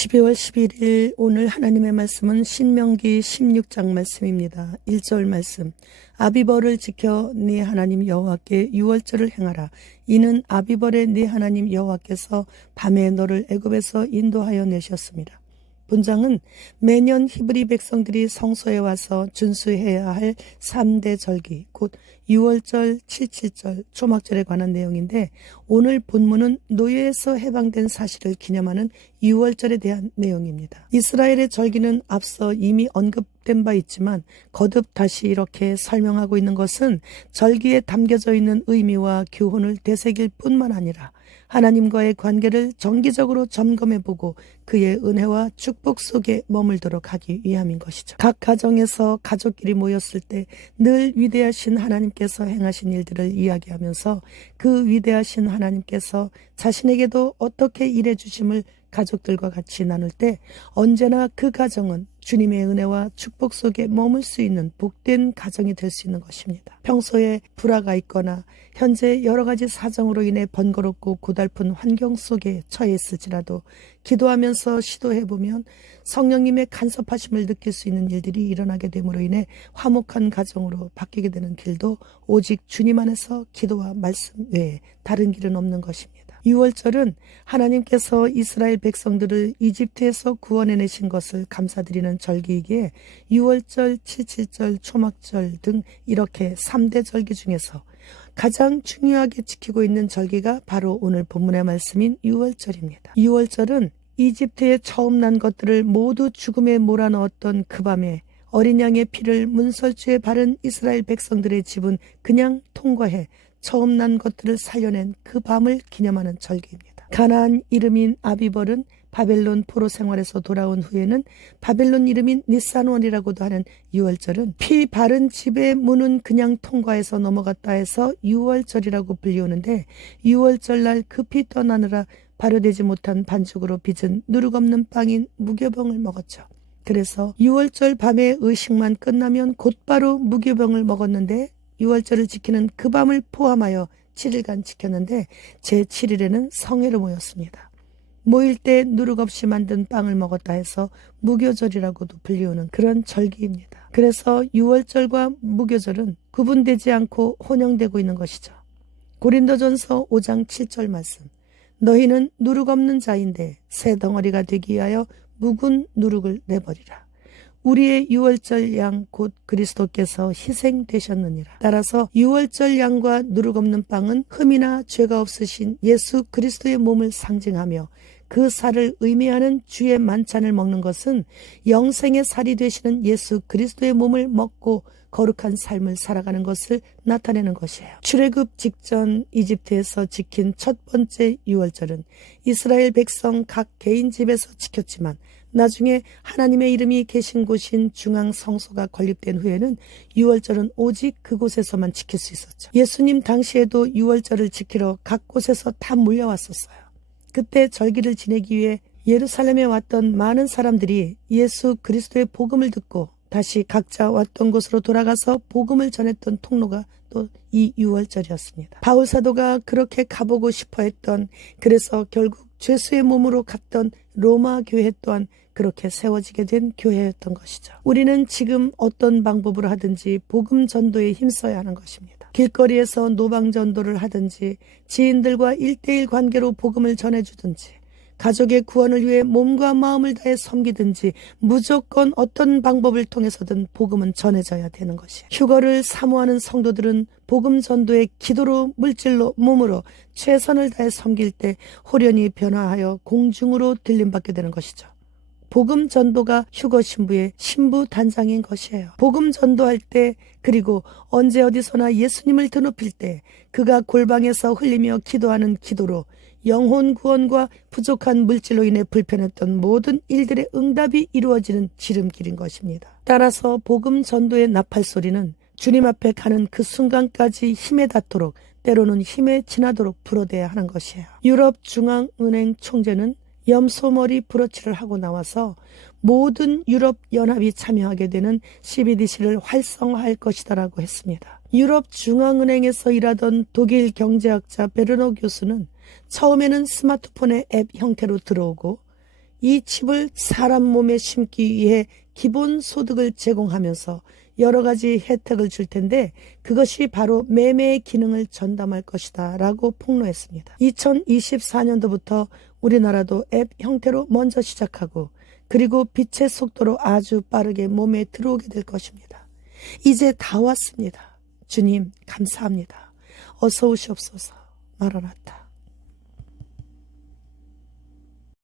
12월 11일 오늘 하나님의 말씀은 신명기 16장 말씀입니다. 1절 말씀. 아비벌을 지켜 네 하나님 여호와께 유월절을 행하라. 이는 아비벌의 네 하나님 여호와께서 밤에 너를 애굽에서 인도하여 내셨습니다. 본장은 매년 히브리 백성들이 성소에 와서 준수해야 할 3대 절기, 곧 유월절, 칠칠절, 초막절에 관한 내용인데 오늘 본문은 노예에서 해방된 사실을 기념하는 유월절에 대한 내용입니다. 이스라엘의 절기는 앞서 이미 언급된 바 있지만 거듭 다시 이렇게 설명하고 있는 것은 절기에 담겨져 있는 의미와 교훈을 되새길 뿐만 아니라 하나님과의 관계를 정기적으로 점검해보고 그의 은혜와 축복 속에 머물도록 하기 위함인 것이죠. 각 가정에서 가족끼리 모였을 때 늘 위대하신 하나님께서 행하신 일들을 이야기하면서 그 위대하신 하나님께서 자신에게도 어떻게 일해주심을 가족들과 같이 나눌 때 언제나 그 가정은 주님의 은혜와 축복 속에 머물 수 있는 복된 가정이 될 수 있는 것입니다. 평소에 불화가 있거나 현재 여러 가지 사정으로 인해 번거롭고 고달픈 환경 속에 처해 있을지라도 기도하면서 시도해보면 성령님의 간섭하심을 느낄 수 있는 일들이 일어나게 됨으로 인해 화목한 가정으로 바뀌게 되는 길도 오직 주님 안에서 기도와 말씀 외에 다른 길은 없는 것입니다. 유월절은 하나님께서 이스라엘 백성들을 이집트에서 구원해내신 것을 감사드리는 절기이기에 유월절, 칠칠절, 초막절 등 이렇게 3대 절기 중에서 가장 중요하게 지키고 있는 절기가 바로 오늘 본문의 말씀인 유월절입니다. 유월절은 이집트에 처음 난 것들을 모두 죽음에 몰아넣었던 그 밤에 어린 양의 피를 문설주에 바른 이스라엘 백성들의 집은 그냥 통과해 처음 난 것들을 살려낸 그 밤을 기념하는 절기입니다. 가나안 이름인 아비벌은 바벨론 포로 생활에서 돌아온 후에는 바벨론 이름인 니산원이라고도 하는 유월절은 피 바른 집의 문은 그냥 통과해서 넘어갔다 해서 유월절이라고 불리우는데 유월절날 급히 떠나느라 발효되지 못한 반죽으로 빚은 누룩없는 빵인 무교병을 먹었죠. 그래서 유월절 밤에 의식만 끝나면 곧바로 무교병을 먹었는데 유월절을 지키는 그 밤을 포함하여 7일간 지켰는데 제7일에는 성회로 모였습니다. 모일 때 누룩 없이 만든 빵을 먹었다 해서 무교절이라고도 불리우는 그런 절기입니다. 그래서 유월절과 무교절은 구분되지 않고 혼용되고 있는 것이죠. 고린도전서 5장 7절 말씀. 너희는 누룩 없는 자인데 새 덩어리가 되기 위하여 묵은 누룩을 내버리라. 우리의 유월절 양 곧 그리스도께서 희생되셨느니라. 따라서 유월절 양과 누룩 없는 빵은 흠이나 죄가 없으신 예수 그리스도의 몸을 상징하며 그 살을 의미하는 주의 만찬을 먹는 것은 영생의 살이 되시는 예수 그리스도의 몸을 먹고 거룩한 삶을 살아가는 것을 나타내는 것이에요. 출애굽 직전 이집트에서 지킨 첫 번째 유월절은 이스라엘 백성 각 개인 집에서 지켰지만 나중에 하나님의 이름이 계신 곳인 중앙 성소가 건립된 후에는 유월절은 오직 그곳에서만 지킬 수 있었죠. 예수님 당시에도 유월절을 지키러 각 곳에서 다 몰려왔었어요. 그때 절기를 지내기 위해 예루살렘에 왔던 많은 사람들이 예수 그리스도의 복음을 듣고 다시 각자 왔던 곳으로 돌아가서 복음을 전했던 통로가 또 이 유월절이었습니다. 바울 사도가 그렇게 가보고 싶어 했던, 그래서 결국 죄수의 몸으로 갔던 로마 교회 또한 그렇게 세워지게 된 교회였던 것이죠. 우리는 지금 어떤 방법으로 하든지 복음 전도에 힘써야 하는 것입니다. 길거리에서 노방 전도를 하든지 지인들과 1:1 관계로 복음을 전해주든지 가족의 구원을 위해 몸과 마음을 다해 섬기든지 무조건 어떤 방법을 통해서든 복음은 전해져야 되는 것이에요. 휴거를 사모하는 성도들은 복음 전도의 기도로 물질로 몸으로 최선을 다해 섬길 때 호련히 변화하여 공중으로 들림받게 되는 것이죠. 복음 전도가 휴거 신부의 신부 단장인 것이에요. 복음 전도할 때 그리고 언제 어디서나 예수님을 드높일 때 그가 골방에서 흘리며 기도하는 기도로 영혼 구원과 부족한 물질로 인해 불편했던 모든 일들의 응답이 이루어지는 지름길인 것입니다. 따라서 복음 전도의 나팔소리는 주님 앞에 가는 그 순간까지 힘에 닿도록 때로는 힘에 지나도록 불어대야 하는 것이에요. 유럽 중앙은행 총재는 염소머리 브로치를 하고 나와서 모든 유럽 연합이 참여하게 되는 CBDC를 활성화할 것이다라고 했습니다. 유럽 중앙은행에서 일하던 독일 경제학자 베르너 교수는 처음에는 스마트폰의 앱 형태로 들어오고 이 칩을 사람 몸에 심기 위해 기본 소득을 제공하면서 여러 가지 혜택을 줄 텐데 그것이 바로 매매의 기능을 전담할 것이다 라고 폭로했습니다. 2024년도부터 우리나라도 앱 형태로 먼저 시작하고 그리고 빛의 속도로 아주 빠르게 몸에 들어오게 될 것입니다. 이제 다 왔습니다. 주님 감사합니다. 어서 오시옵소서. 마라나타.